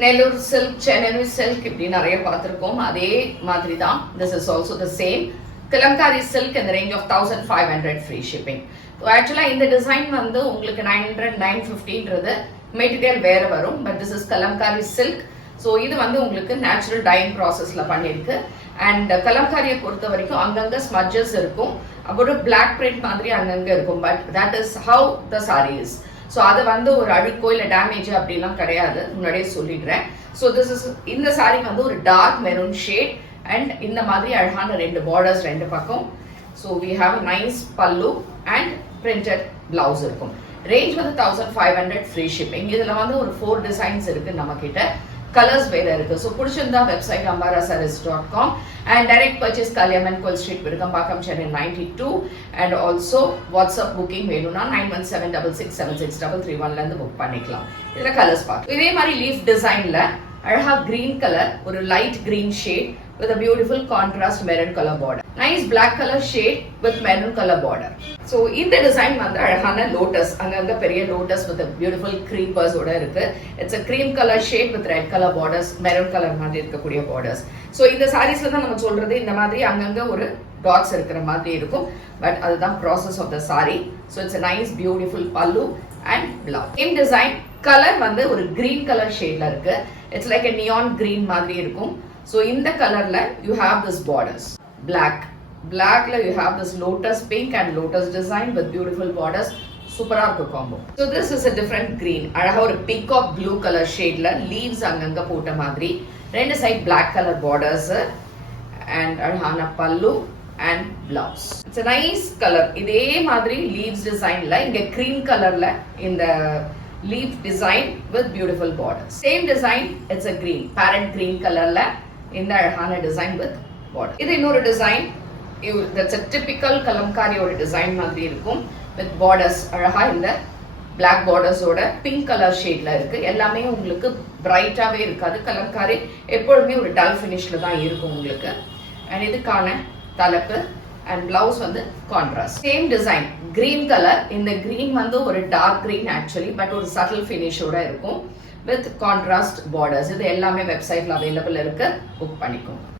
Nellore silk, Chennai silk இப்படி நிறைய பார்த்திருக்கோம். அதே மாதிரி தான். This is also the same. Kalamkari silk in the range of 1500 free shipping. So actually இந்த டிசைன் வந்து உங்களுக்கு 900 950ன்றது மெட்டீரியல் வேற வரும். But this is Kalamkari silk. So இது வந்து உங்களுக்கு நேச்சுரல் டையிங் ப்ராசஸ்ல பண்ணிருக்கு. அண்ட் கலம்காரியை பொறுத்த வரைக்கும் அங்கங்க ஸ்மட்ஜஸ் இருக்கும். அப்புறம் பிளாக் பிரிண்ட் மாதிரி அங்கங்க இருக்கும். But that is how the sorry is. So அது வந்து ஒரு அழுக்கோ இல்லை டேமேஜ் அப்படிலாம் கிடையாது, முன்னாடியே சொல்லிடுறேன். ஸோ திஸ் இஸ் இந்த சாரி வந்து ஒரு டார்க் மெரூன் ஷேட் அண்ட் இந்த மாதிரி அழகான ரெண்டு பார்டர்ஸ் ரெண்டு பக்கம். So we have a nice pallu and printed blouse இருக்கும். ரேஞ்ச் வந்து 1500 ஃப்ரீ ஷிப்பிங். இதில் வந்து ஒரு 4 டிசைன்ஸ் இருக்கு நம்ம கிட்ட. கலர்ஸ் வேற இருக்கு. ஸோ பிடிச்சிருந்தா website ambarasarees.com and direct purchase Kaliamman Koil street Virugambakkam Chennai 92 and also WhatsApp booking வேணும்னா 9176676331ல இருந்து புக் பண்ணிக்கலாம். இதுல கலர்ஸ் பார்த்து இதே மாதிரி லீஃப் டிசைன்ல அழகா கிரீன் கலர், ஒரு light green shade with a beautiful contrast maroon color border. Nice black color shade with maroon color border. So இந்த டிசைன் வந்து அழகான லோட்டஸ், அங்கங்க பெரிய lotus with a beautiful creepers ஓட இருக்கு. It's a cream color shade with red color borders, maroon color மாதிரி இருக்கக்கூடிய borders. So இந்த சாரீஸ்ல தான் நம்ம சொல்றது இந்த மாதிரி அங்கங்க ஒரு டாட்ஸ் இருக்கிற மாதிரி இருக்கும். பட் அதுதான் process of the saree. So it's a nice beautiful pallu and blouse. Same design, colour வந்து ஒரு green color shadeல இருக்கு. It's like a neon green மாதிரி இருக்கும். So in the colorல you have this borders. Blackல you have this lotus pink and lotus design with beautiful borders. Super ah combo. So this is a different green. அழகா ஒரு peacock blue color shadeல leaves அங்கங்க போட்ட மாதிரி. ரெண்டு side black color borders and அழகான pallu and blouse. It's a nice color. இதே மாதிரி leaves designல இங்க cream colorல இந்த leaf design with beautiful borders. Same design, it's a green, parrot green colorல இந்த அழகான டிசைன் வித் பார்டர். இது இன்னொரு டிசைன். தட்ஸ் a typical கலம்காரியோட டிசைன் மாதிரி இருக்கும் வித் பார்டர்ஸ். அழகா இந்த பிளாக் பார்டர்ஸோட பிங்க் கலர் ஷேட்ல இருக்கு. எல்லாமே உங்களுக்கு பிரைட்டாவே இருக்காது. கலம்காரி எப்பொழுதுமே ஒரு டல் ஃபினிஷ்ல தான் இருக்கும் உங்களுக்கு. அண்ட் இதுக்கான தலைப்பு அண்ட் பிளவுஸ் வந்து contrast. Same design green colour. இந்த கிரீன் வந்து ஒரு டார்க் கிரீன் ஆக்சுவலி, பட் ஒரு சட்டில் ஃபினிஷோட இருக்கும் with contrast borders. இது எல்லாமே வெப்சைட்ல அவைலபிள் இருக்கு, புக் பண்ணிக்கோங்க.